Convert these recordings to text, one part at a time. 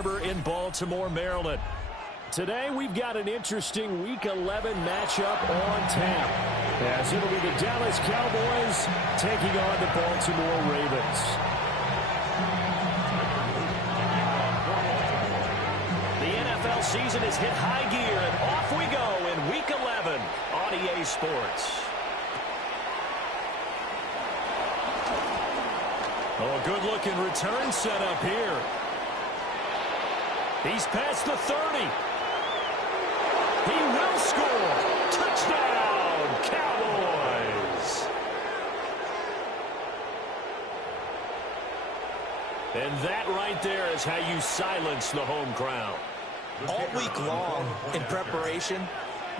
Harbor in Baltimore, Maryland. Today we've got an interesting Week 11 matchup on tap, as it'll be the Dallas Cowboys taking on the Baltimore Ravens. The NFL season has hit high gear, and off we go in Week 11 on EA Sports. Oh, a good-looking return set up here. He's past the 30. He will score. Touchdown, Cowboys. And that right there is how you silence the home crowd. All week long in preparation,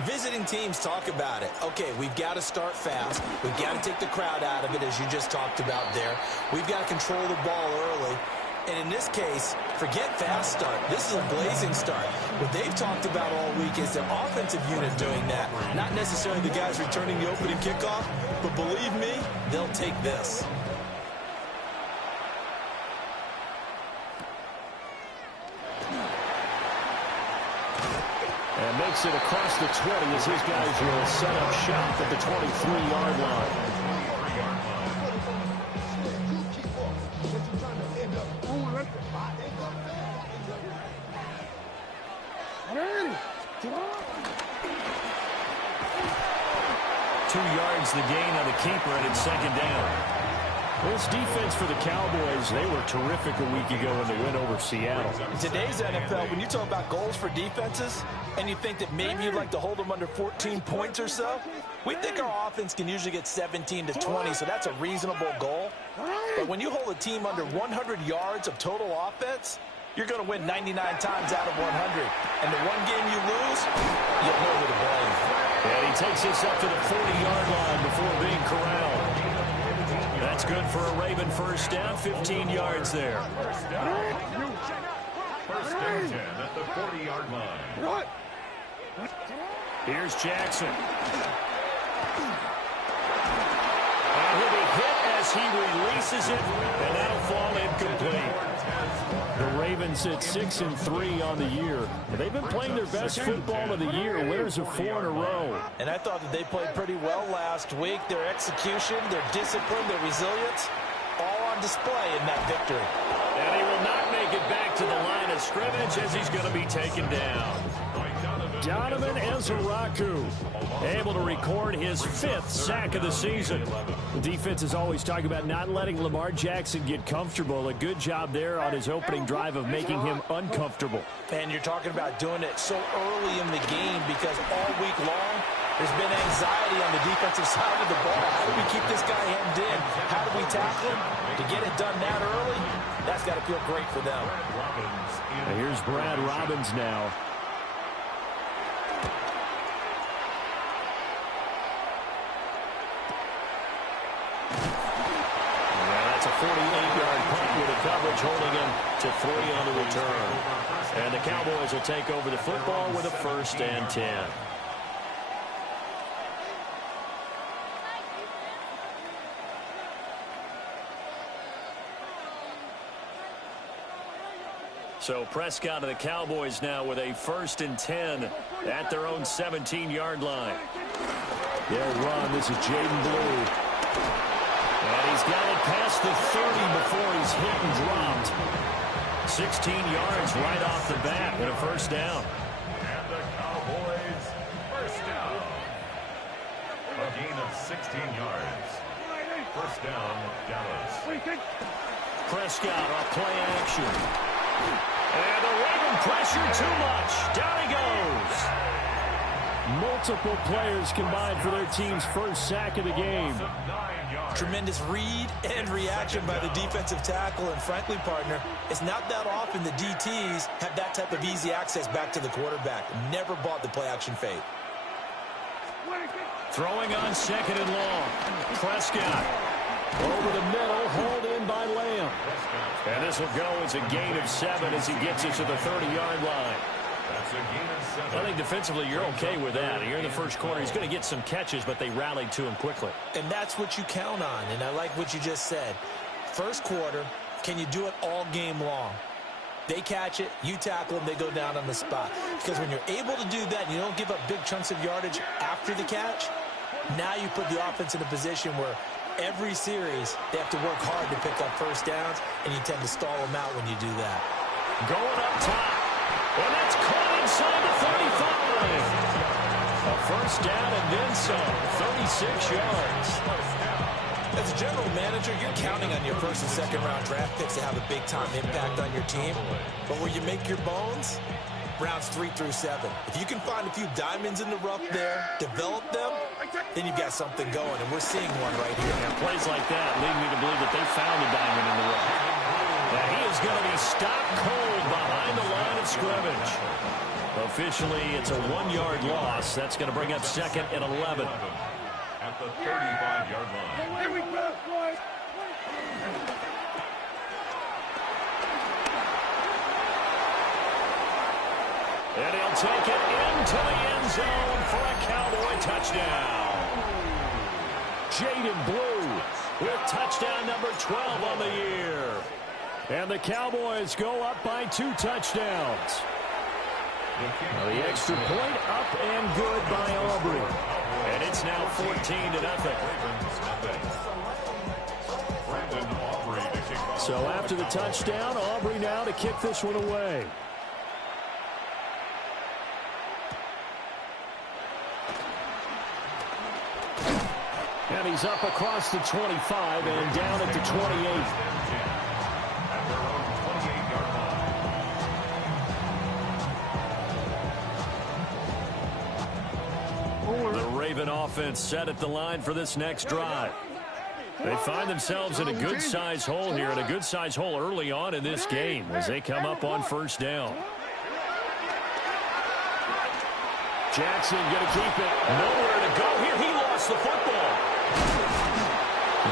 visiting teams talk about it. Okay, we've got to start fast. We've got to take the crowd out of it, as you just talked about there. We've got to control the ball early. And in this case, forget fast start. This is a blazing start. What they've talked about all week is their offensive unit doing that. Not necessarily the guys returning the opening kickoff, but believe me, they'll take this. And makes it across the 20 as his guys will set up shop at the 23-yard line. The gain on the keeper, and it's second down. This defense for the Cowboys, they were terrific a week ago when they went over Seattle. In today's NFL, when you talk about goals for defenses, and you think that maybe you'd like to hold them under 14 points or so, we think our offense can usually get 17 to 20, so that's a reasonable goal. But when you hold a team under 100 yards of total offense, you're going to win 99 times out of 100. And the one game you lose, you'll know who to blame. And he takes this up to the 40-yard line before being corralled. That's good for a Raven first down, 15 yards there. First and 10 at the 40-yard line. Here's Jackson. And he'll be hit as he releases it, and that'll fall incomplete. The Ravens at 6-3 on the year. They've been playing their best football of the year, winners of 4 in a row. And I thought that they played pretty well last week. Their execution, their discipline, their resilience, all on display in that victory. And he will not make it back to the line of scrimmage as he's going to be taken down. Donovan Ezeraku able to record his 5th sack of the season. The defense is always talking about not letting Lamar Jackson get comfortable. A good job there on his opening drive of making him uncomfortable. And you're talking about doing it so early in the game because all week long there's been anxiety on the defensive side of the ball. How do we keep this guy hemmed in? How do we tackle him? To get it done that early, that's got to feel great for them. And here's Brad Robbins now. That's a 48-yard punt with a coverage holding him to 3 on the return. And the Cowboys will take over the football with a 1st and 10. So Prescott and the Cowboys now with a 1st and 10 at their own 17-yard line. They'll run. This is Jaden Blue. And he's got it past the 30 before he's hit and dropped. 16 yards right off the bat and a 1st down. And the Cowboys, 1st down. A gain of 16 yards. 1st down, Dallas. Prescott off play action. And the Raven pressure too much. Down he goes. Multiple players combined for their team's 1st sack of the game. Tremendous read and reaction by the defensive tackle. And frankly, partner, it's not that often the DTs have that type of easy access back to the quarterback. Never bought the play action fade. Throwing on 2nd and long. Prescott over the middle, hauled in by Lamb. And this will go as a gain of 7 as he gets it to the 30-yard line. That's a gain of 7. I think defensively you're okay with that. Here in the first quarter, he's going to get some catches, but they rallied to him quickly. And that's what you count on, and I like what you just said. First quarter, can you do it all game long? They catch it, you tackle them, they go down on the spot. Because when you're able to do that and you don't give up big chunks of yardage after the catch, now you put the offense in a position where every series they have to work hard to pick up first downs, and you tend to stall them out when you do that. Going up top. And that's caught inside the 35. A first down and then some. 36 yards. As a general manager, you're counting on your first and second round draft picks to have a big-time impact on your team. But where you make your bones, rounds 3 through 7. If you can find a few diamonds in the rough there, develop them, then you've got something going, and we're seeing one right here. And plays like that lead me to believe that they found a diamond in the rough. Now he is going to be stopped cold behind the line of scrimmage. Officially, it's a 1-yard loss. That's going to bring up second and 11. At the 35-yard line. Here we go, boys. And he'll take it into the end zone for a Cowboy touchdown. Jaden Blue with touchdown number 12 on the year. And the Cowboys go up by 2 touchdowns. The extra point up and good by Aubrey. And it's now 14-0. So after the touchdown, Aubrey now to kick this one away. And he's up across the 25 and down at the 28. The Raven offense set at the line for this next drive. They find themselves in a good-sized hole here, and a good-sized hole early on in this game as they come up on first down. Jackson going to keep it. Nowhere to go here. He lost the football.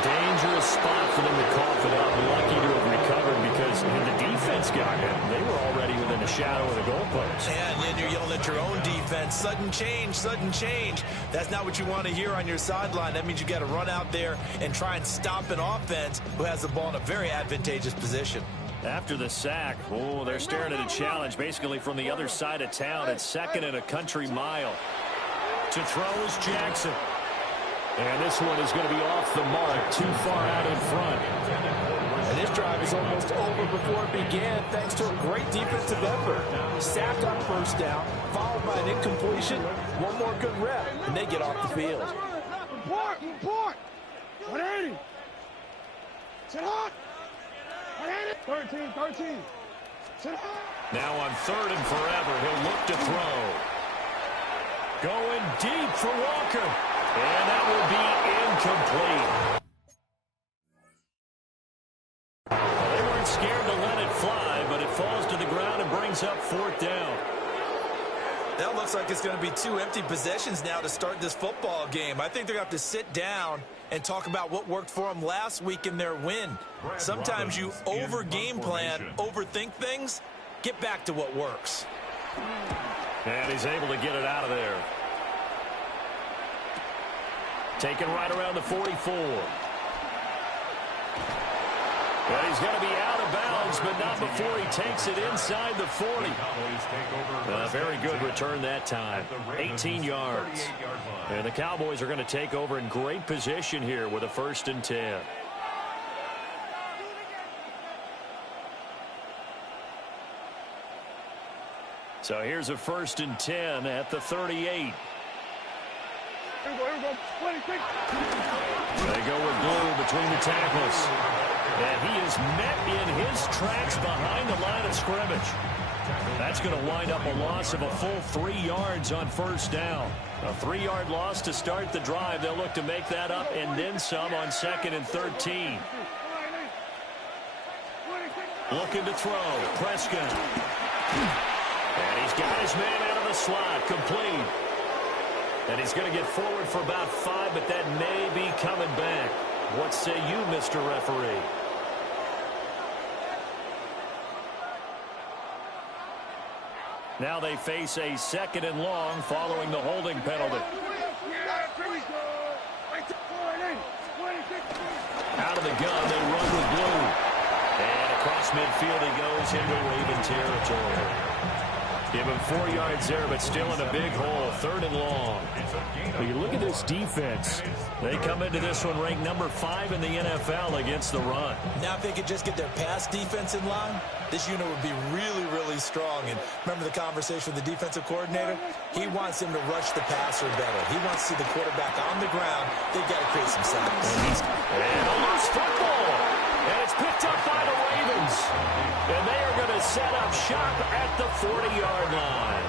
Dangerous spot for them to cough it up. Lucky to have recovered because when the defense got him, they were already within the shadow of the goalpost. And then you're yelling at your own defense. Sudden change, sudden change. That's not what you want to hear on your sideline. That means you got to run out there and try and stop an offense who has the ball in a very advantageous position. After the sack, oh, they're staring at a challenge basically from the other side of town. It's second and a country mile. To throw is Jackson. And this one is going to be off the mark, too far out in front. And this drive is almost over before it began thanks to a great defensive effort. Sacked on first down, followed by an incompletion. One more good rep, and they get off the field. Report! 180! Sit hot! 13. Sit hot! Now on third and forever, he'll look to throw. Going deep for Walker. And that will be incomplete. They weren't scared to let it fly, but it falls to the ground and brings up fourth down. That looks like it's going to be 2 empty possessions now to start this football game. I think they're going to have to sit down and talk about what worked for them last week in their win. Sometimes you over-game plan, overthink things. Get back to what works. And he's able to get it out of there. Taken right around the 44. Well, he's going to be out of bounds, but not before he takes it inside the 40. Very good return that time. 18 yards. And the Cowboys are going to take over in great position here with a 1st and 10. So here's a 1st and 10 at the 38. Here we go. 26. They go with Blue between the tackles. And he is met in his tracks behind the line of scrimmage. That's going to wind up a loss of a full 3 yards on first down. A 3-yard loss to start the drive. They'll look to make that up and then some on 2nd and 13. Looking to throw. Prescott. And he's got his man out of the slot. Complete. And he's going to get forward for about 5, but that may be coming back. What say you, Mr. Referee? Now they face a 2nd and long following the holding penalty. Out of the gun, they run with Blue. And across Across midfield he goes into Raven territory. Give him 4 yards there, but still in a big hole. 3rd and long. Well, you look at this defense. They come into this one ranked number 5 in the NFL against the run. Now if they could just get their pass defense in line, this unit would be really, really strong. And remember the conversation with the defensive coordinator? He wants him to rush the passer better. He wants to see the quarterback on the ground. They've got to create some sacks. And a loose football. And it's picked up by the Ravens. And they are going to set up shop at the 40-yard line.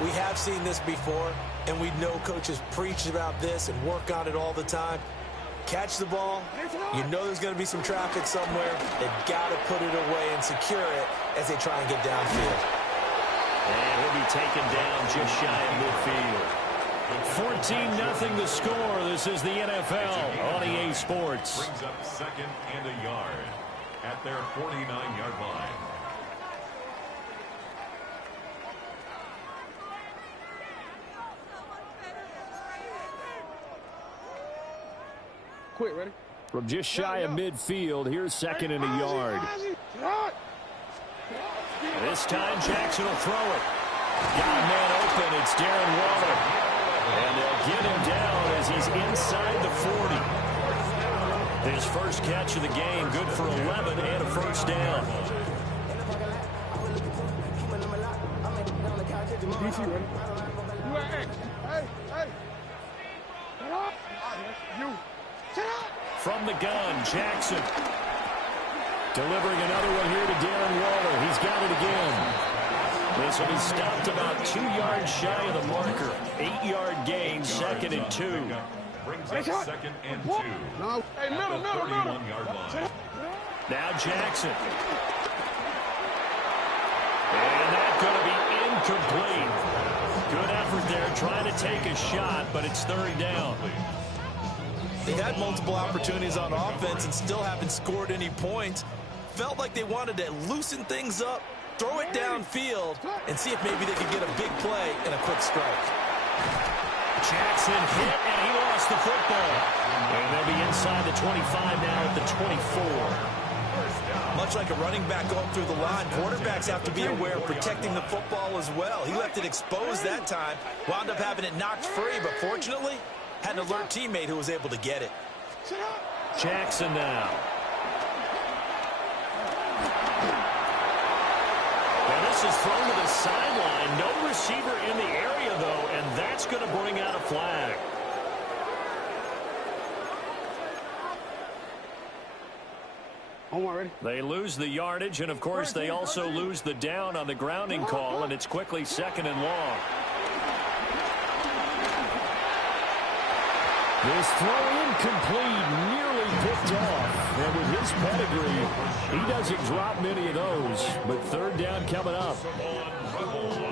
We have seen this before, and we know coaches preach about this and work on it all the time. Catch the ball. You know there's going to be some traffic somewhere. They've got to put it away and secure it as they try and get downfield. And he'll be taken down just shy of midfield. 14-0 the score. This is the NFL on EA Sports. Brings up 2nd and a yard at their 49-yard line. Quick, ready? From just shy of midfield, here's 2nd and a yard. This time Jackson will throw it. Got a man open. It's Darren Waller. And they'll get him down as he's inside the 40. His first catch of the game, good for 11 and a first down. DC, ready? You at X. Hey, hey. Get up. You. Sit up. From the gun, Jackson. Delivering another one here to Darren Waller. He's got it again. This will be stopped about 2 yards shy of the marker. 8-yard gain, 2nd and 2. Brings up 2nd and 2. No. Hey, middle. 31-yard line. Now Jackson. And that's going to be incomplete. Good effort there, trying to take a shot, but it's 3rd down. They had multiple opportunities on offense and still haven't scored any points. Felt like they wanted to loosen things up, throw it downfield, and see if maybe they could get a big play and a quick strike. Jackson hit, and he lost the football. And they'll be inside the 25 now at the 24. Much like a running back going through the line, quarterbacks have to be aware of protecting the football as well. He left it exposed that time, wound up having it knocked free, but fortunately, had an alert teammate who was able to get it. Jackson now. And this is thrown to the sideline. No receiver in the area, though, and that's going to bring out a flag. Ready? They lose the yardage, and, of course, they also lose the down on the grounding call, and it's quickly 2nd and long. This throw incomplete, nearly picked off. And with his pedigree, he doesn't drop many of those. But 3rd down coming up.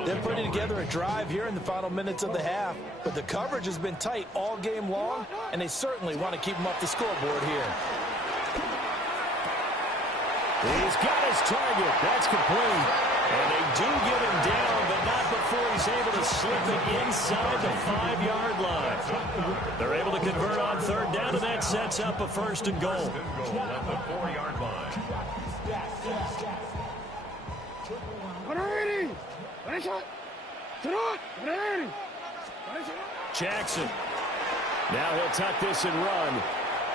They're putting together a drive here in the final minutes of the half. But the coverage has been tight all game long, and they certainly want to keep them off the scoreboard here. He's got his target. That's complete. And they do get him down, but not before he's able to slip it inside the 5-yard line. They're able to convert on 3rd down, and that sets up a 1st and goal. At the 4-yard line. Jackson. Now he'll tuck this and run.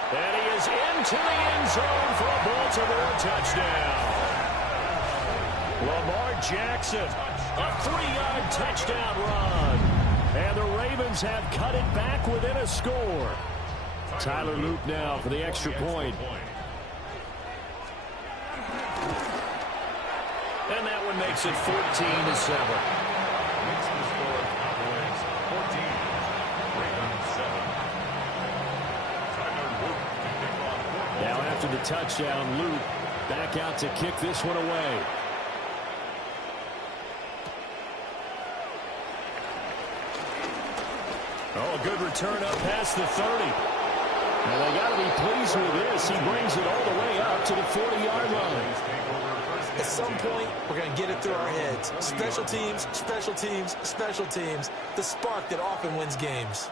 And he is into the end zone for a Baltimore touchdown. Lamar Jackson, a 3-yard touchdown run. And the Ravens have cut it back within a score. Tyler Luke now for the extra point. And that one makes it 14-7. Makes the score Cowboys 14, Ravens 7. Tyler Luke to kick off. Now after the touchdown, Luke back out to kick this one away. Oh, a good return up past the 30. And they got to be pleased with this. He brings it all the way up to the 40-yard line. At some point, we're going to get it through our heads. Special teams, special teams, special teams. The spark that often wins games.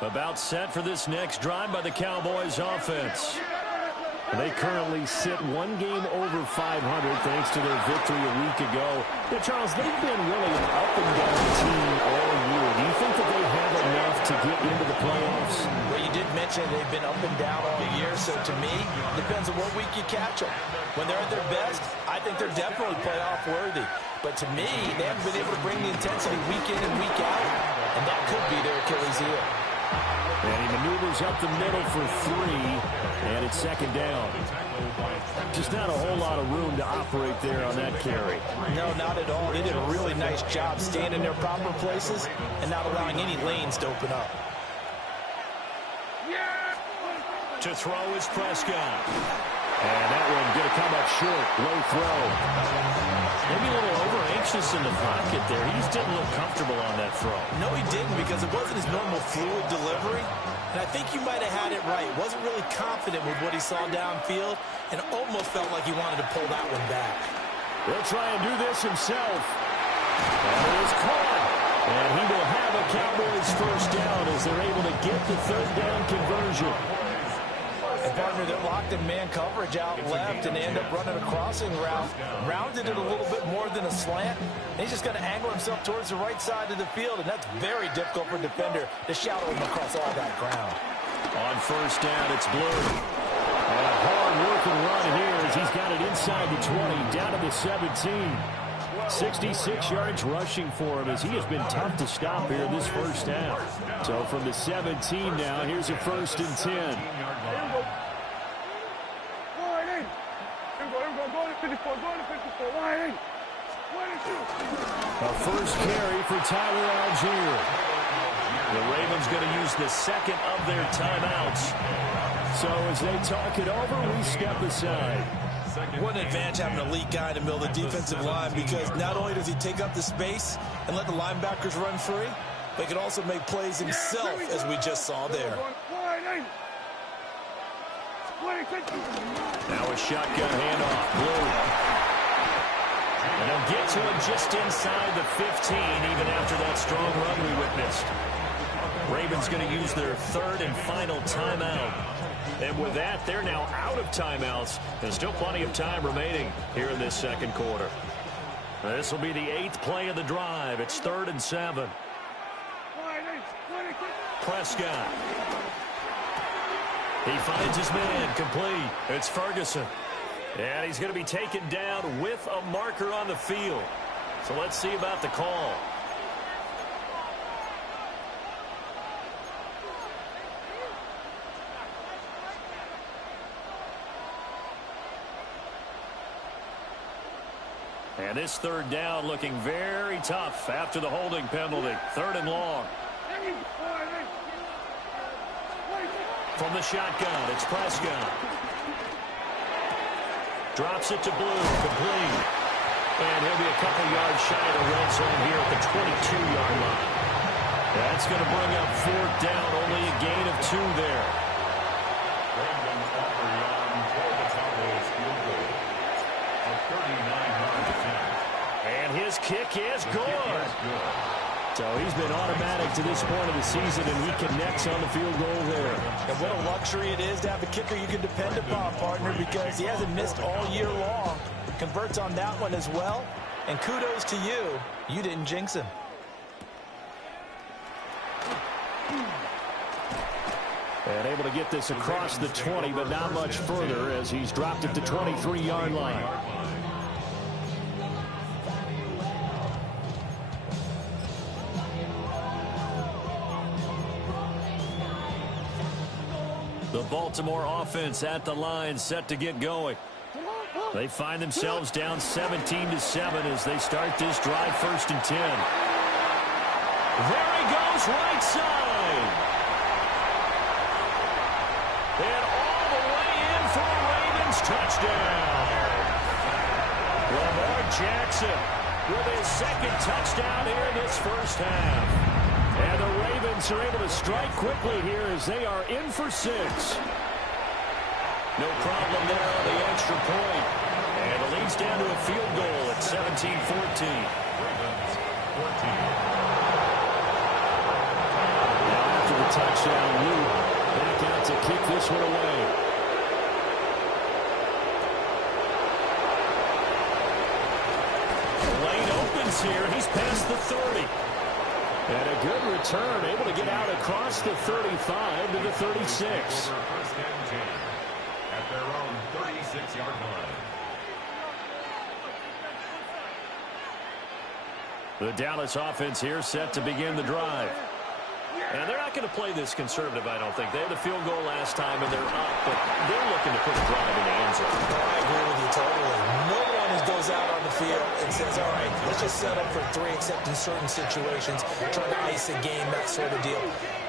About set for this next drive by the Cowboys offense. They currently sit one game over 500 thanks to their victory a week ago. Now, Charles, they've been really an up-and-down team all year. Do you think that they have enough to get into the playoffs? Well, you did mention they've been up and down all year, so to me, depends on what week you catch them. When they're at their best, I think they're definitely playoff worthy. But to me, they haven't been able to bring the intensity week in and week out, and that could be their Achilles heel. And he maneuvers up the middle for 3, and it's second down. Just not a whole lot of room to operate there on that carry. No, not at all. They did a really nice job staying in their proper places and not allowing any lanes to open up. To throw is Prescott. And that one going to come up short. Low throw. Maybe a little over-anxious in the pocket there. He just didn't look comfortable on that throw. No, he didn't, because it wasn't his normal fluid delivery. And I think you might have had it right. Wasn't really confident with what he saw downfield and almost felt like he wanted to pull that one back. He'll try and do this himself. And it is caught. And he will have a Cowboys first down as they're able to get the third down conversion. And partner, they're locked in man coverage out left, and they end up running a crossing route. Rounded it a little bit more than a slant. And he's just going to angle himself towards the right side of the field, and that's very difficult for a defender to shadow him across all that ground. On first down, it's Blue. And a hard-working run here as he's got it inside the 20, down to the 17. 66 yards rushing for him as he has been tough to stop here this first half. So from the 17 now, here's a first and 10. A first carry for Tyler Algier. The Ravens going to use the second of their timeouts. So as they talk it over, we step aside. What an advantage having an elite guy in the middle of the defensive line, because not only does he take up the space and let the linebackers run free, but he can also make plays himself, as we just saw there. Now a shotgun handoff. Blue. And they'll get to him just inside the 15, even after that strong run we witnessed. Ravens going to use their third and final timeout. And with that, they're now out of timeouts. There's still plenty of time remaining here in this second quarter. This will be the 8th play of the drive. It's 3rd and 7. Prescott. He finds his man complete. It's Ferguson. And he's going to be taken down with a marker on the field. So let's see about the call. And this third down looking very tough after the holding penalty. 3rd and long. From the shotgun, it's Prescott. Drops it to Blue, complete. And he'll be a couple yards shy of the red zone here at the 22-yard line. That's going to bring up 4th down, only a gain of 2 there. And his kick is good. So he's been automatic to this point of the season, and he connects on the field goal there. And what a luxury it is to have a kicker you can depend upon, partner, because he hasn't missed all year long. Converts on that one as well. And kudos to you. You didn't jinx him. And able to get this across the 20, but not much further as he's dropped it to 23-yard line. The Baltimore offense at the line, set to get going. They find themselves down 17-7 as they start this drive, 1st and 10. There he goes, right side. And all the way in for a Ravens touchdown. Lamar Jackson with his 2nd touchdown here in this first half. And the Ravens are able to strike quickly here as they are in for 6. No problem there on the extra point. And it leads down to a field goal at 17-14. Now after the touchdown, Luke back out to kick this one away. pass here. He's past the 30. And a good return, able to get out across the 35 to the 36. At their own 36-yard line. The Dallas offense here set to begin the drive. And they're not going to play this conservative, I don't think. They had a field goal last time, and they're up, but they're looking to put a drive in the end zone. I agree with you totally. No one goes out on the field and says, all right, let's just settle for 3, except in certain situations, trying to ice a game, that sort of deal.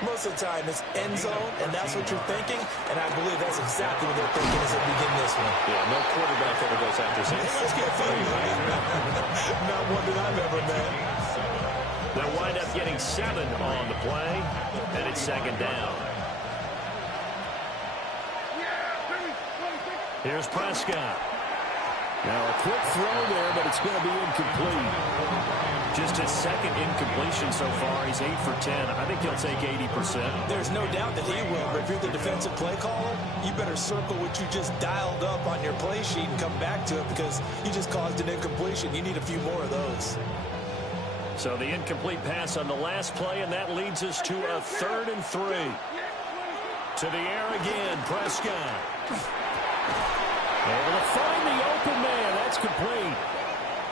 Most of the time, it's end zone, and that's what you're thinking, and I believe that's exactly what they're thinking as they begin this one. Yeah, no quarterback ever goes after saying, hey, let's get funny. Not one that I've ever met. They'll wind up getting 7 on the play, and it's second down. Here's Prescott. Now a quick throw there, but it's going to be incomplete. Just his second incompletion so far. He's 8 for 10. I think he'll take 80%. There's no doubt that he will, but if you're the defensive play caller, you better circle what you just dialed up on your play sheet and come back to it, because you just caused an incompletion. You need a few more of those. So the incomplete pass on the last play, and that leads us to a 3rd and 3. To the air again, Prescott. Able to find the open man. That's complete.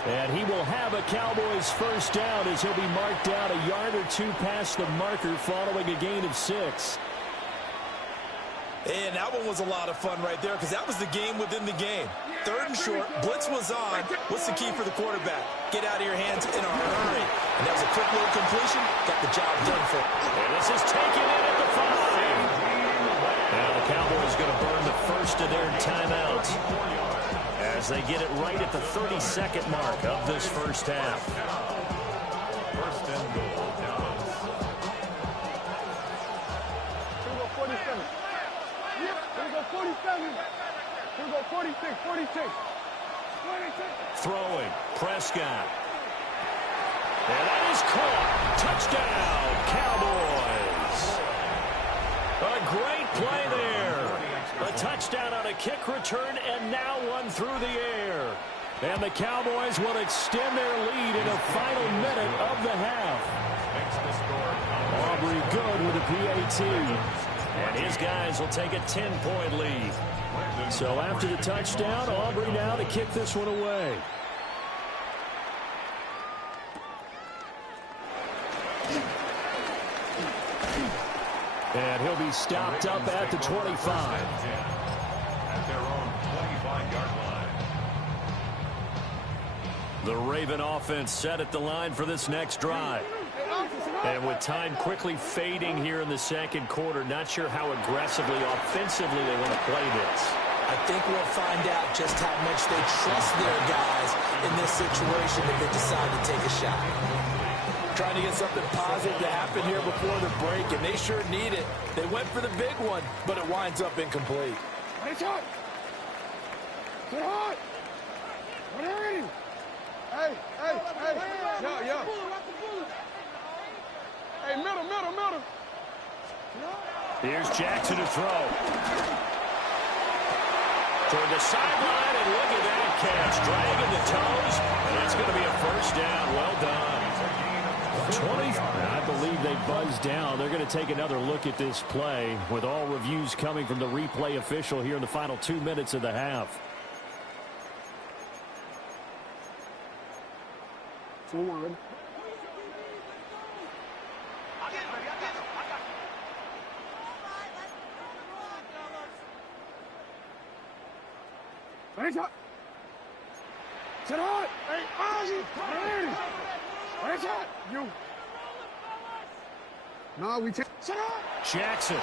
And he will have a Cowboys first down as he'll be marked down a yard or 2 past the marker following a gain of 6. And that one was a lot of fun right there, because that was the game within the game. 3rd and short, blitz was on. What's the key for the quarterback? Get out of your hands in a hurry. And that was a quick little completion. Got the job done for him. And this is taken in at the 5. Now the Cowboys going to burn the first of their timeouts as they get it right at the 32nd mark of this first half. First and goal, Dallas. Here we go 47. Here we go 47. Here we go 46, 46. 46. Throwing, Prescott. And that is caught. Touchdown, Cowboys. A great play there. A touchdown on a kick return, and now one through the air. And the Cowboys will extend their lead in the final minute of the half. Aubrey good with a PAT. And his guys will take a 10-point lead. So after the touchdown, Aubrey now to kick this one away. And he'll be stopped up at the 25. At their own 25-yard line. The Raven offense set at the line for this next drive. And with time quickly fading here in the second quarter, not sure how aggressively, offensively they want to play this. I think we'll find out just how much they trust their guys in this situation if they decide to take a shot. Trying to get something positive to happen here before the break, and they sure need it. They went for the big one, but it winds up incomplete. Hey, shot. Get hard. What are you? Hey. Yo. Hey, middle. Here's Jackson to throw. Toward the sideline, and look at that catch. Dragging the toes, and it's going to be a first down. Well done. 20. I believe they buzzed down. They're going to take another look at this play with all reviews coming from the replay official here in the final 2 minutes of the half. Forward. Hey, shot. Sit on. Hey, Ozzy. Hey, shot. You. No, we take. Sit on. Jackson.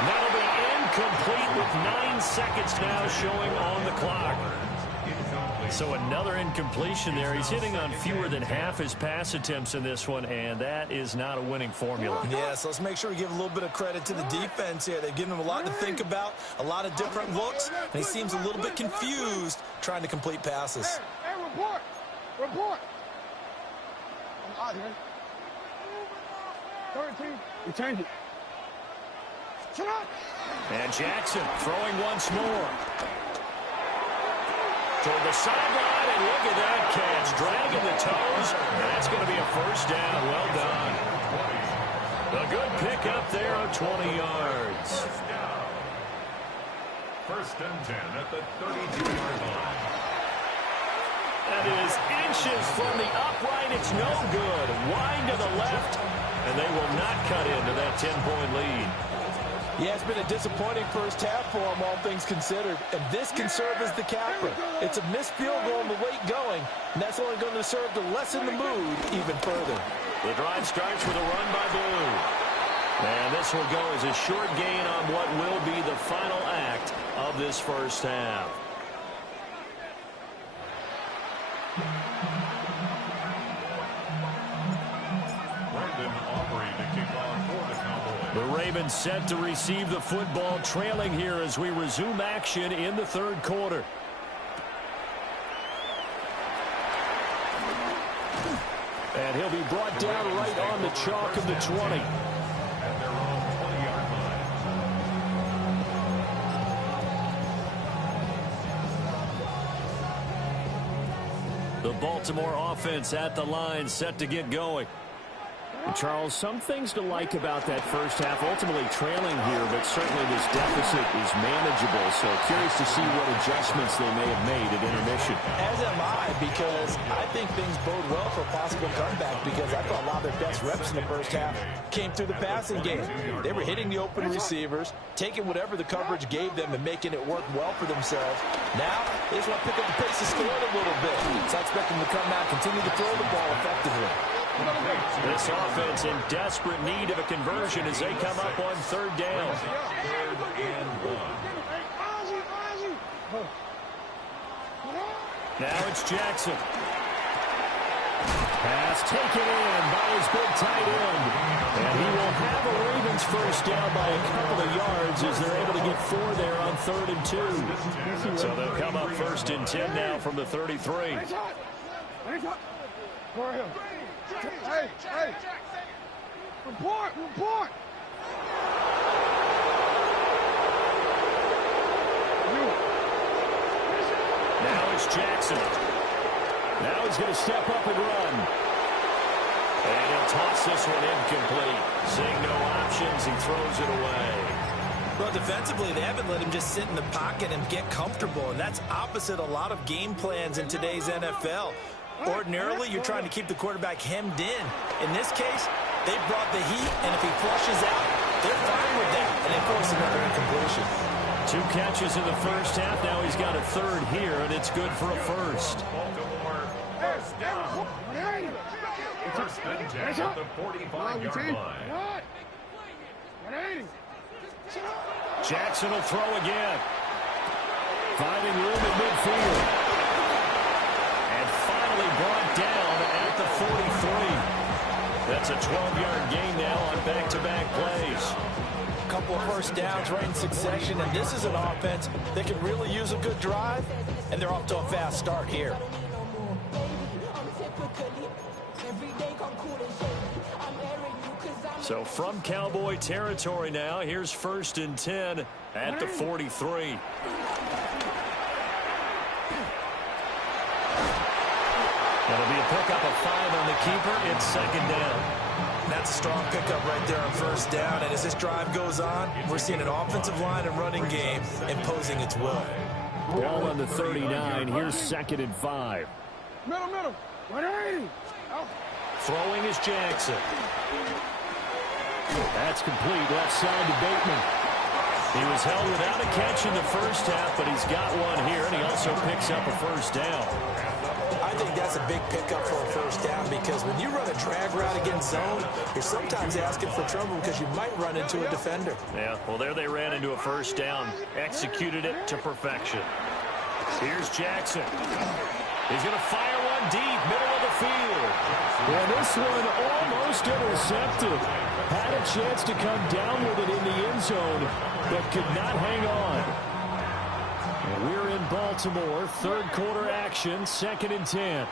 That'll be incomplete with 9 seconds now showing on the clock. So another incompletion there. He's hitting on fewer than half his pass attempts in this one, and that is not a winning formula. Yeah, so let's make sure we give a little bit of credit to the defense here. They've given him a lot to think about, a lot of different looks, and he seems a little bit confused trying to complete passes. Hey, report. I'm out here. 13. We change it. Shut up. And Jackson throwing once more. Toward the sideline, and look at first down. Well done. A good pickup there of 20 yards. First and 10 at the 32-yard line. That is inches from the upright. It's no good. Wide to the left, and they will not cut into that 10-point lead. Yeah, it's been a disappointing first half for them, all things considered. And this can serve as the capper. It's a missed field goal and the late going, and that's only going to serve to lessen the mood even further. The drive starts with a run by Blue. And this will go as a short gain on what will be the final act of this first half. The Ravens set to receive the football, trailing here as we resume action in the third quarter. And he'll be brought down right on the chalk of the 20. The Baltimore offense at the line, set to get going. Charles, some things to like about that first half. Ultimately trailing here, but certainly this deficit is manageable. So curious to see what adjustments they may have made at intermission. As am I, because I think things bode well for a possible comeback, because I thought a lot of their best reps in the first half came through the passing game. They were hitting the open receivers, taking whatever the coverage gave them and making it work well for themselves. Now, they just want to pick up the pace of scoring a little bit. So I expect them to come out and continue to throw the ball effectively. This offense in desperate need of a conversion as they come up on third down. Third and 1. Now it's Jackson. Pass taken in by his big tight end. And he will have a Ravens first down by a couple of yards as they're able to get 4 there on 3rd and 2. So they'll come up first and 10 now from the 33. Hey, hey. Report. Now it's Jackson. Now he's going to step up and run. And he'll toss this one incomplete. Seeing no options, he throws it away. Well, defensively, they haven't let him just sit in the pocket and get comfortable, and that's opposite a lot of game plans in today's NFL. Ordinarily, you're trying to keep the quarterback hemmed in. In this case, they brought the heat, and if he flushes out, they're fine with that, and they force another incompletion. 2 catches in the first half. Now he's got a third here, and it's good for a first. Baltimore first down. First and 10 at the 45-yard line. Jackson will throw again. Finding room in midfield. Finally brought down at the 43. That's a 12-yard gain now on back-to-back plays. A couple of first downs right in succession, and this is an offense that can really use a good drive, and they're off to a fast start here. So from Cowboy territory now, here's 1st and 10 at the 43. That'll be a pickup of 5 on the keeper. It's 2nd down. That's a strong pickup right there on first down. And as this drive goes on, we're seeing an offensive line and running game imposing its will. Ball on the 39. Here's 2nd and 5. Middle. Throwing is Jackson. That's complete. Left side to Bateman. He was held without a catch in the first half, but he's got one here, and he also picks up a first down. I think that's a big pickup for a first down, because when you run a drag route against zone, you're sometimes asking for trouble because you might run into a defender. Yeah, well, there they ran into a first down. Executed it to perfection. Here's Jackson. He's going to fire one deep, middle of the field. Well, this one almost intercepted. Had a chance to come down with it in the end zone, but could not hang on. And we're in Baltimore, third quarter action, 2nd and 10.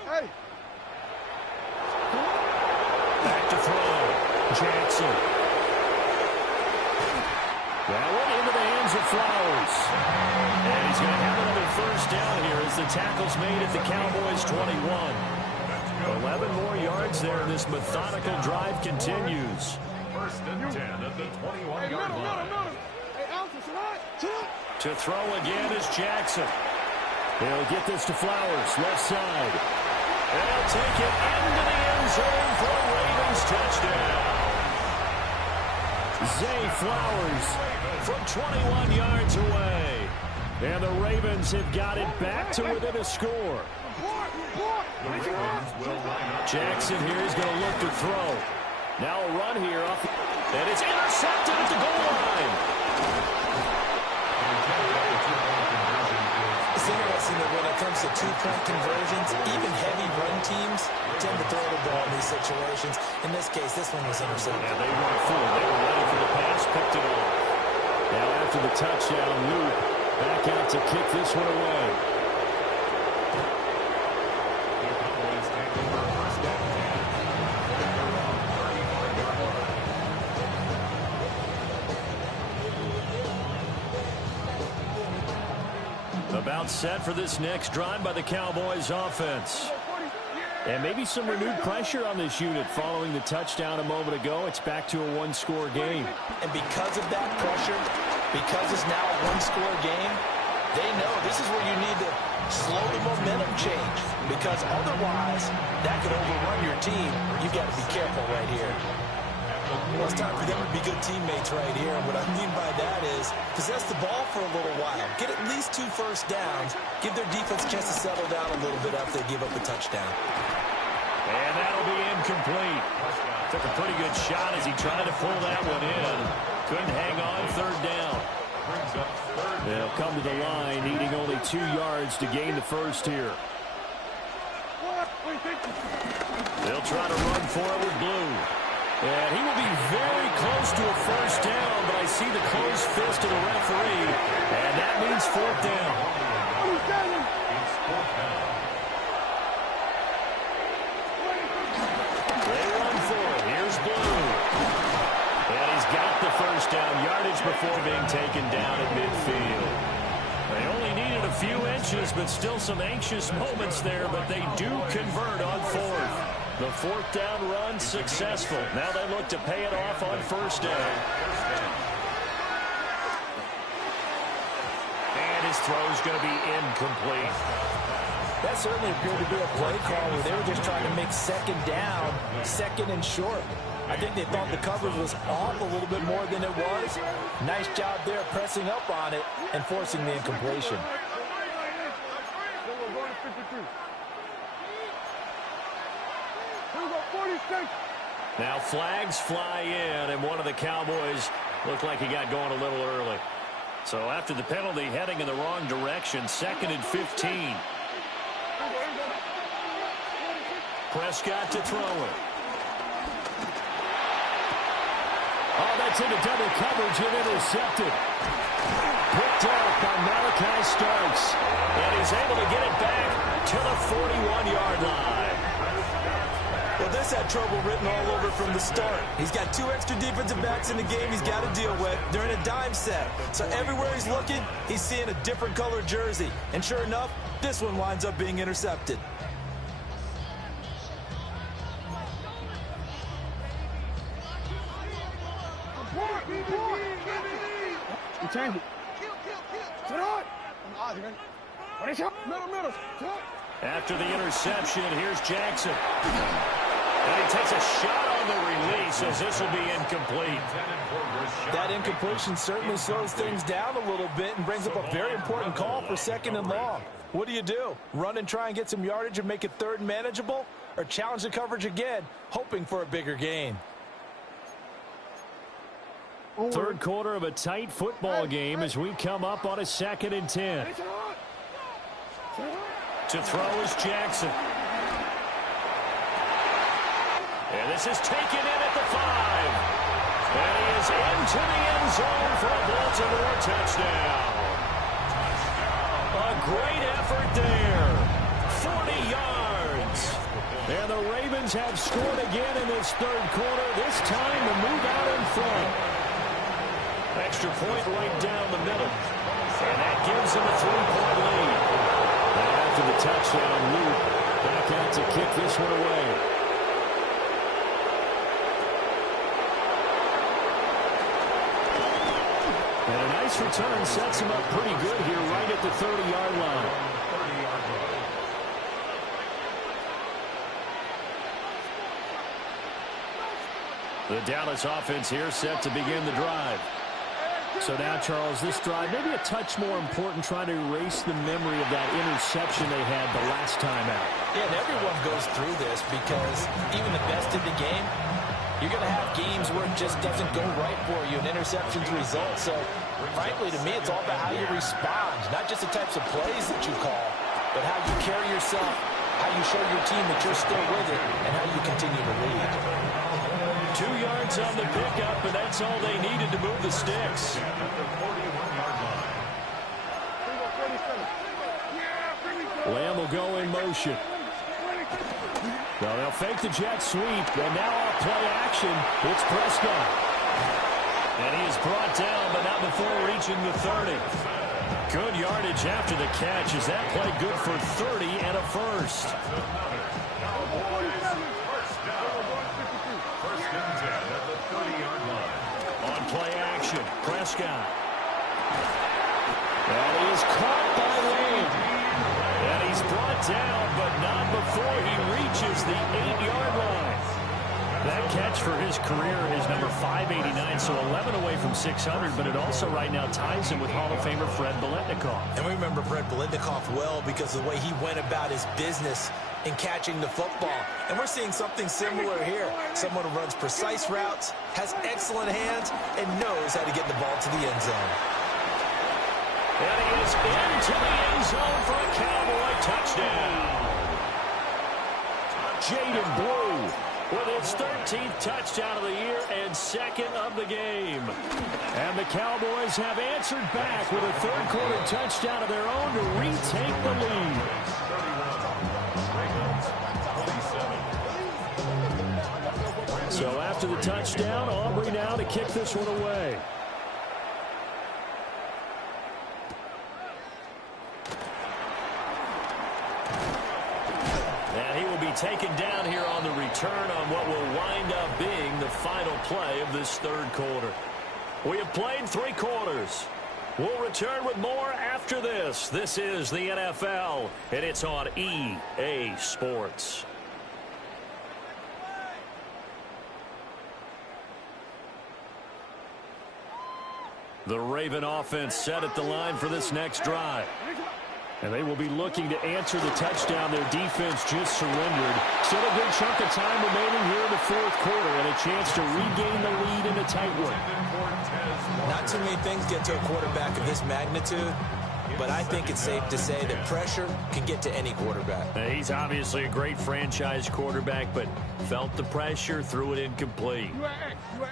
Hey. Back to throw. Jackson. That one into the hands of Flowers. And he's going to have another first down here as the tackles made at the Cowboys 21. 11 more yards there. This methodical drive continues. First and 10 at the 21-yard line. To throw again is Jackson. He'll get this to Flowers, left side. And he'll take it into the end zone for a Ravens touchdown. Zay Flowers from 21 yards away. And the Ravens have got it back to within a score. Jackson here is going to look to throw. Now a run here off, and it's intercepted at the goal line. It's interesting that when it comes to two-point conversions, even heavy run teams tend to throw the ball in these situations. In this case, this one was intercepted. Yeah, they weren't fooled. They were ready for the pass, picked it off. Now after the touchdown, Luke back out to kick this one away. About set for this next drive by the Cowboys offense. And maybe some renewed pressure on this unit following the touchdown a moment ago. It's back to a one-score game. And because of that pressure, because it's now a one-score game, they know this is where you need to slow the momentum change. Because otherwise, that could overrun your team. You've got to be careful right here. Well, it's time for them to be good teammates right here. And what I mean by that is possess the ball for a little while. Get at least 2 first downs. Give their defense a chance to settle down a little bit after they give up a touchdown. And that'll be incomplete. Took a pretty good shot as he tried to pull that one in. Couldn't hang on, third down. They'll come to the line, needing only 2 yards to gain the first here. They'll try to run for it with Blue. And he will be very close to a first down, but I see the closed fist of the referee, and that means fourth down. They run for it. Here's Blue. And he's got the first down yardage before being taken down at midfield. They only needed a few inches, but still some anxious moments there, but they do convert on fourth. The fourth down run successful. Now they look to pay it off on first down. And his throw's going to be incomplete. That certainly appeared to be a play call where they were just trying to make second down, second and short. I think they thought the coverage was off a little bit more than it was. Nice job there pressing up on it and forcing the incompletion. Now flags fly in, and one of the Cowboys looked like he got going a little early. So after the penalty, heading in the wrong direction, 2nd and 15. Prescott to throw it. Oh, that's into double coverage and intercepted. Picked up by Malachi Starks. And he's able to get it back to the 41-yard line. Well, this had trouble written all over from the start. He's got 2 extra defensive backs in the game he's got to deal with. They're in a dime set. So everywhere he's looking, he's seeing a different color jersey. And sure enough, this one winds up being intercepted. After the interception, here's Jackson. And he takes a shot on the release as this will be incomplete. That incompletion certainly slows things down a little bit and brings up a very important call for 2nd and long. What do? Run and try and get some yardage and make it 3rd and manageable? Or challenge the coverage again, hoping for a bigger gain? Third quarter of a tight football game as we come up on a 2nd and 10. To throw is Jackson. And this is taken in at the 5. And he is into the end zone for a Baltimore touchdown. A great effort there. 40 yards. And the Ravens have scored again in this third quarter, this time to move out in front. Extra point right down the middle. And that gives them a 3-point lead. And after the touchdown loop. Back out to kick this one away. And a nice return sets him up pretty good here right at the 30-yard line. The Dallas offense here set to begin the drive. So now, Charles, this drive maybe a touch more important, trying to erase the memory of that interception they had the last time out. Yeah, and everyone goes through this because even the best in the game, you're going to have games where it just doesn't go right for you, and interceptions result. So, frankly, to me, it's all about how you respond, not just the types of plays that you call, but how you carry yourself, how you show your team that you're still with it, and how you continue to lead. 2 yards on the pickup, and that's all they needed to move the sticks. Lamb will go in motion. Well, they'll fake the jet sweep, and now off play action, it's Prescott. And he is brought down, but not before reaching the 30. Good yardage after the catch. Is that play good for 30 and a first? On play action, Prescott. And he is caught by Lamb. And he's brought down, but not before he reaches the 8-yard line. That catch for his career is number 589, so 11 away from 600, but it also right now ties him with Hall of Famer Fred Biletnikoff. And we remember Fred Biletnikoff well because of the way he went about his business in catching the football. And we're seeing something similar here. Someone who runs precise routes, has excellent hands, and knows how to get the ball to the end zone. And he is into the end zone for a Cowboy touchdown. Jaden Blue with his 13th touchdown of the year and second of the game. And the Cowboys have answered back with a third-quarter touchdown of their own to retake the lead. So after the touchdown, Aubrey now to kick this one away. And he will be taken down here on the return on what will wind up being the final play of this third quarter. We have played 3 quarters. We'll return with more after this. This is the NFL, and it's on EA Sports. The Raven offense set at the line for this next drive. And they will be looking to answer the touchdown their defense just surrendered. Still a good chunk of time remaining here in the fourth quarter and a chance to regain the lead in a tight one. Not too many things get to a quarterback of this magnitude, but I think it's safe to say that pressure can get to any quarterback. He's obviously a great franchise quarterback, but felt the pressure, threw it incomplete.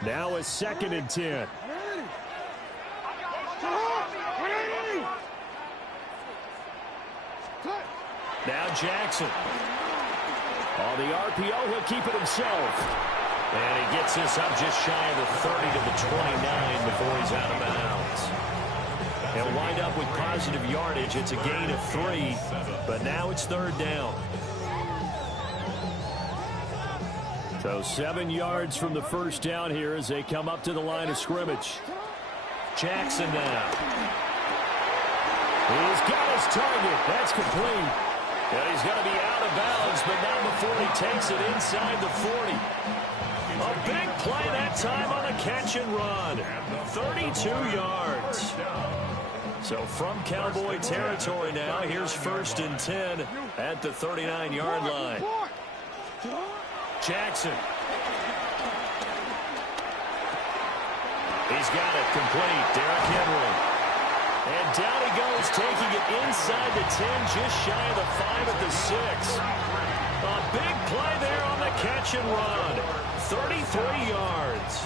Now a 2nd and 10. Now Jackson. On the RPO, he'll keep it himself. And he gets this up just shy of the 30 to the 29 before he's out of bounds. He'll wind up with positive yardage. It's a gain of 3, but now it's 3rd down. So 7 yards from the first down here as they come up to the line of scrimmage. Jackson now. He's got his target. That's complete. And he's going to be out of bounds, but not before he takes it inside the 40. A big play that time on the catch and run. 32 yards. So from Cowboy territory now, here's 1st and 10 at the 39-yard line. Jackson. He's got it complete. Derrick Henry. And down he goes, taking it inside the 10, just shy of the 5 at the 6. A big play there on the catch and run. 33 yards.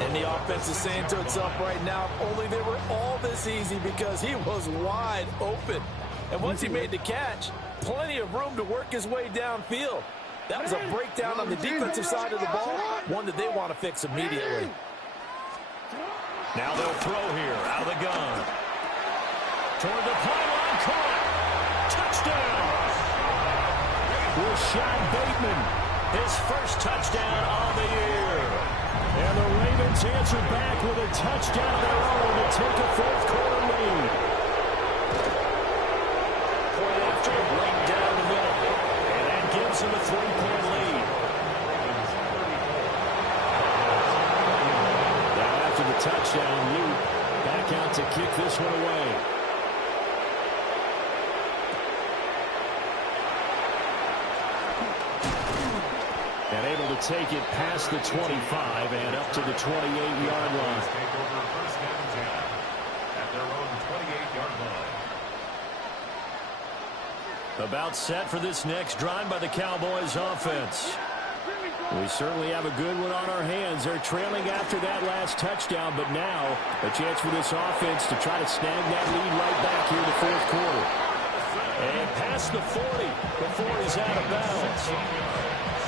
And the offense is saying to itself right now, if only they were all this easy, because he was wide open. And once he made the catch, plenty of room to work his way downfield. That was a breakdown on the defensive side of the ball, one that they want to fix immediately. Now they'll throw here out of the gun. Toward the pylon, caught. Touchdown. Rashad Bateman, his first touchdown on the year. And the Ravens answer back with a touchdown of their own to take a fourth-quarter lead. Point after, right down the middle. And that gives them a 3-point lead. Now after the touchdown, Luke back out to kick this one away. And able to take it past the 25 and up to the 28-yard line. Take over first down 10 at their own 28-yard line. About set for this next drive by the Cowboys offense. We certainly have a good one on our hands. They're trailing after that last touchdown, but now a chance for this offense to try to snag that lead right back here in the fourth quarter. And past the 40 before he's out of bounds.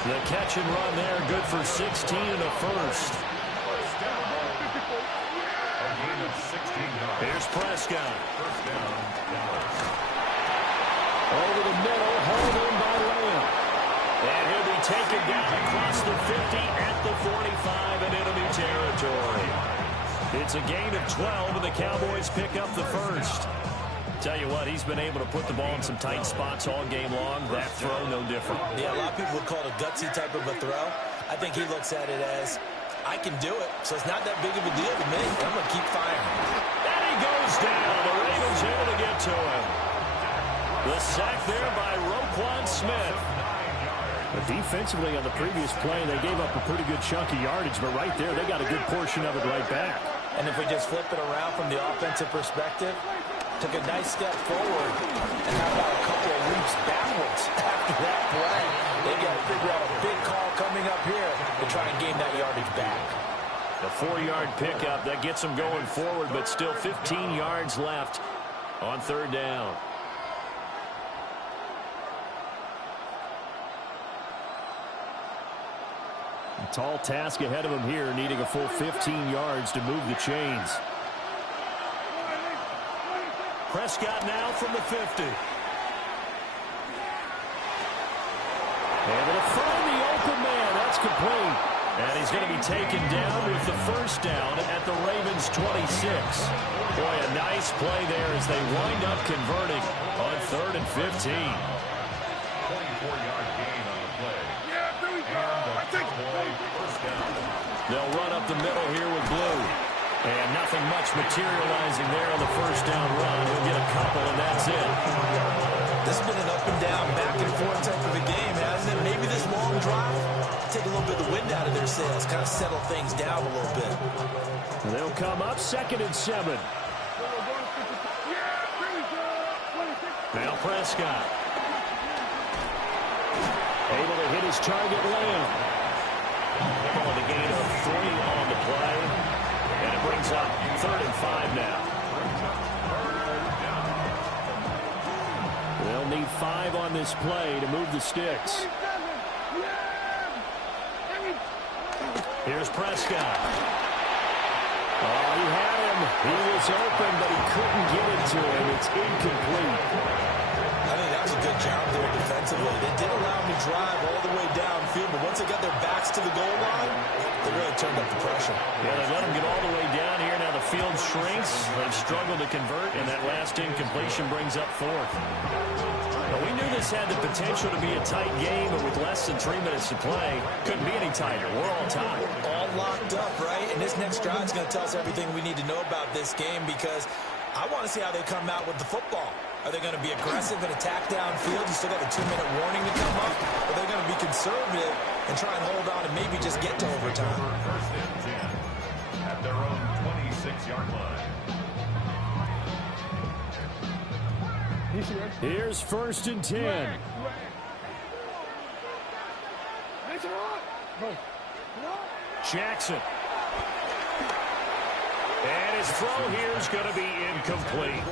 The catch and run there, good for 16 and a first. Here's Prescott. Over the middle, hauled in by Lamb. And he'll be taken down across the 50 at the 45 in enemy territory. It's a gain of 12, and the Cowboys pick up the first. Tell you what, he's been able to put the ball in some tight spots all game long. That throw, no different. Yeah, a lot of people would call it a gutsy type of a throw. I think he looks at it as, I can do it, so it's not that big of a deal to me. I'm going to keep firing. And he goes down. The Ravens able to get to him. The sack there by Roquan Smith. But defensively on the previous play, they gave up a pretty good chunk of yardage, but right there, they got a good portion of it right back. And if we just flip it around from the offensive perspective, took a nice step forward, and how about a couple of leaps backwards after that play? They got to figure out a big call coming up here to try and gain that yardage back. The 4-yard pickup, that gets them going forward, but still 15 yards left on third down. A tall task ahead of him here, needing a full 15 yards to move the chains. Prescott now from the 50. Able to find the open man. That's complete. And he's going to be taken down with the first down at the Ravens' 26. Boy, a nice play there as they wind up converting on 3rd and 15. 24-yard gain on the play. And the Cowboy first down. They'll run up the middle here with Blue. And nothing much materializing there on the first down run. He'll get a couple, and that's it. This has been an up and down, back and forth type of a game, hasn't it? Maybe this long drive, take a little bit of the wind out of their sails, kind of settle things down a little bit. And they'll come up 2nd and 7. Now Prescott. Able to hit his target, Lamb. On the gain of 3 on the play. And it brings up 3rd and 5 now. They'll need 5 on this play to move the sticks. Here's Prescott. Oh, he had him. He was open, but he couldn't get it to him. It's incomplete. I think that was a good job there defensively. They did allow him to drive all the way downfield, but once they got their backs to the goal line, they really turned up the pressure. Yeah, they let him get all the way down here. Now the field shrinks. They've struggled to convert, and that last incompletion brings up 4th. But we knew this had the potential to be a tight game, but with less than 3 minutes to play, couldn't be any tighter. We're all tied. All locked up, right? And this next drive is going to tell us everything we need to know about this game, because I want to see how they come out with the football. Are they going to be aggressive and attack downfield? You still got a 2-minute warning to come up? Or are they going to be conservative and try and hold on and maybe just get to overtime? First and 10 at their own 26-yard line. Here's 1st and 10. Jackson. And his throw here is going to be incomplete.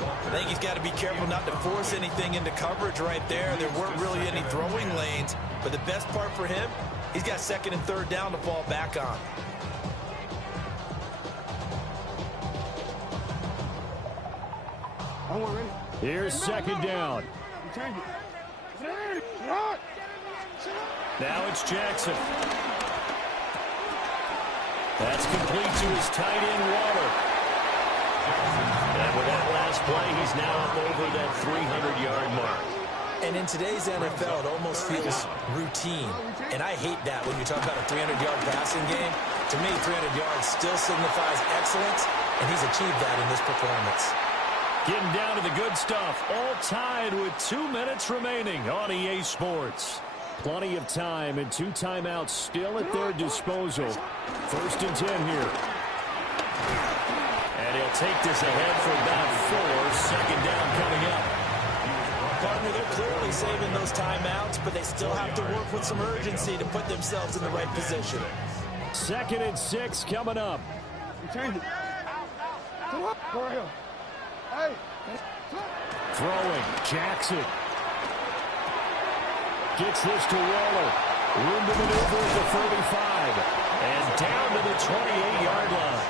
I think he's got to be careful not to force anything into coverage right there. There weren't really any throwing lanes. But the best part for him, he's got 2nd and 3rd down to fall back on. Here's 2nd down. Now it's Jackson. That's complete to his tight end, Waller. And with that last play, he's now up over that 300-yard mark. And in today's NFL, it almost feels routine. And I hate that when you talk about a 300-yard passing game. To me, 300 yards still signifies excellence, and he's achieved that in this performance. Getting down to the good stuff. All tied with 2 minutes remaining on EA Sports. Plenty of time and 2 timeouts still at their disposal. 1st and 10 here. And he'll take this ahead for about 4. 2nd down coming up. Partner, they're clearly saving those timeouts, but they still have to work with some urgency to put themselves in the right position. 2nd and 6 coming up. Throwing, Jackson. Gets this to Waller. Room to maneuver at the 35. And down to the 28-yard line.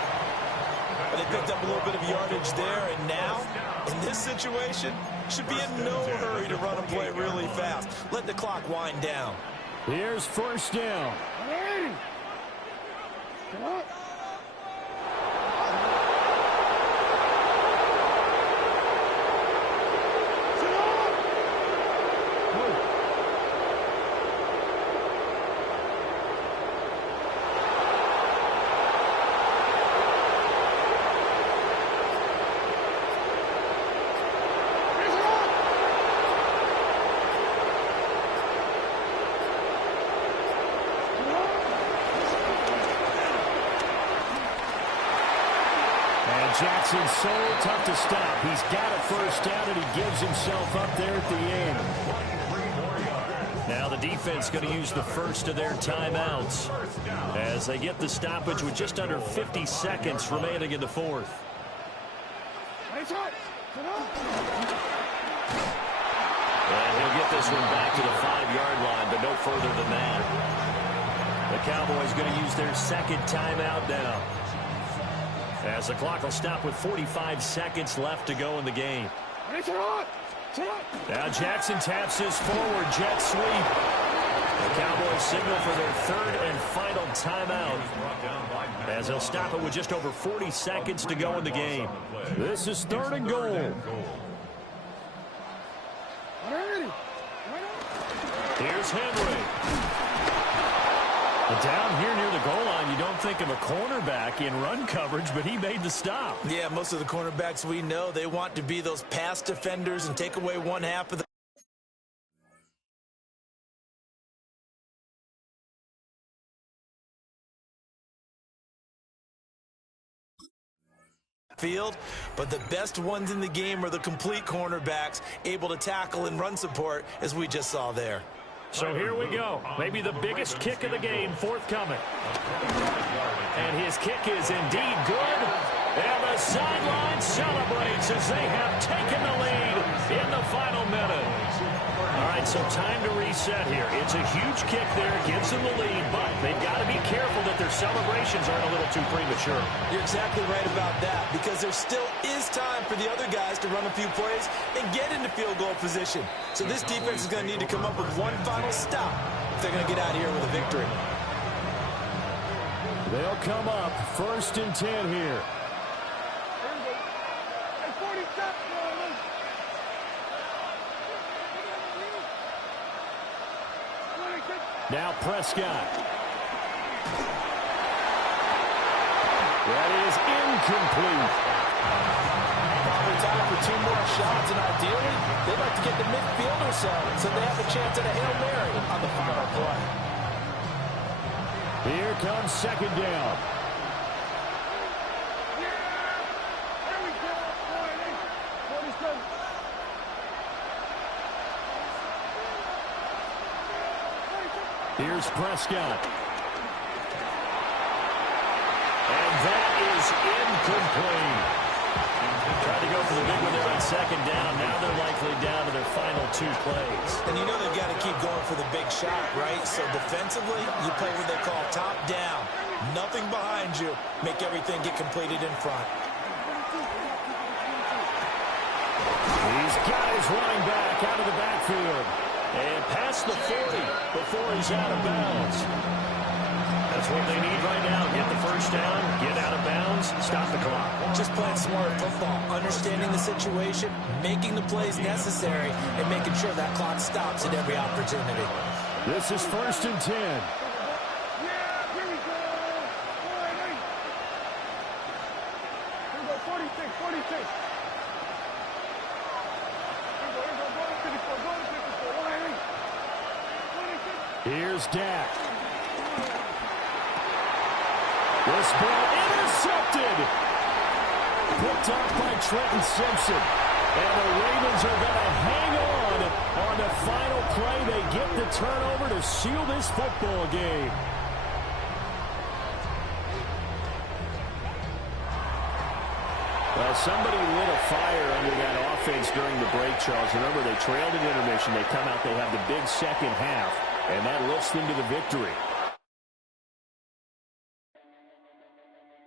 They picked up a little bit of yardage there, and now, in this situation, should be in no hurry to run a play really fast. Let the clock wind down. Here's 1st down. Jackson's so tough to stop. He's got a 1st down, and he gives himself up there at the end. Now the defense going to use the first of their timeouts as they get the stoppage with just under 50 seconds remaining in the 4th. And he'll get this one back to the 5-yard line, but no further than that. The Cowboys going to use their 2nd timeout now, as the clock will stop with 45 seconds left to go in the game. Now Jackson taps his forward jet sweep. The Cowboys signal for their 3rd and final timeout, as they'll stop it with just over 40 seconds to go in the game. This is 3rd and goal. Here's Henry. But down here near the goal line, you don't think of a cornerback in run coverage, but he made the stop. Yeah, most of the cornerbacks we know, they want to be those pass defenders and take away 1/2 of the field, but the best ones in the game are the complete cornerbacks, able to tackle and run support, as we just saw there. So here we go. Maybe the biggest kick of the game forthcoming. And his kick is indeed good. And the sideline celebrates as they have taken the lead in the final minute. All right, so time to reset here. It's a huge kick there. Gives them the lead, but they've got to be careful that their celebrations aren't a little too premature. You're exactly right about that, because there still is time for the other guys to run a few plays and get into field goal position. So this defense is going to need to come up with one final stop if they're going to get out of here with a victory. They'll come up 1st and 10 here. Now Prescott. That is incomplete. Probably time for 2 more shots, and ideally, they'd like to get the midfield or so they have a chance at a Hail Mary on the final play. Here comes 2nd down. Here's Prescott. And that is incomplete. Tried to go for the big one there on 2nd down. Now they're likely down to their final 2 plays. And you know they've got to keep going for the big shot, right? So defensively, you play what they call top down. Nothing behind you. Make everything get completed in front. He's got his running back out of the backfield. And past the 40 before he's out of bounds. That's what they need right now. Get the first down, get out of bounds, stop the clock. Just playing smart football, understanding the situation, making the plays necessary, and making sure that clock stops at every opportunity. This is 1st and 10. Here's Dak. This ball intercepted. Picked off by Trenton Simpson. And the Ravens are going to hang on the final play. They get the turnover to seal this football game. Well, somebody lit a fire under that offense during the break, Charles. Remember, they trailed at intermission. They come out, they have the big second half, and that lifts them to the victory.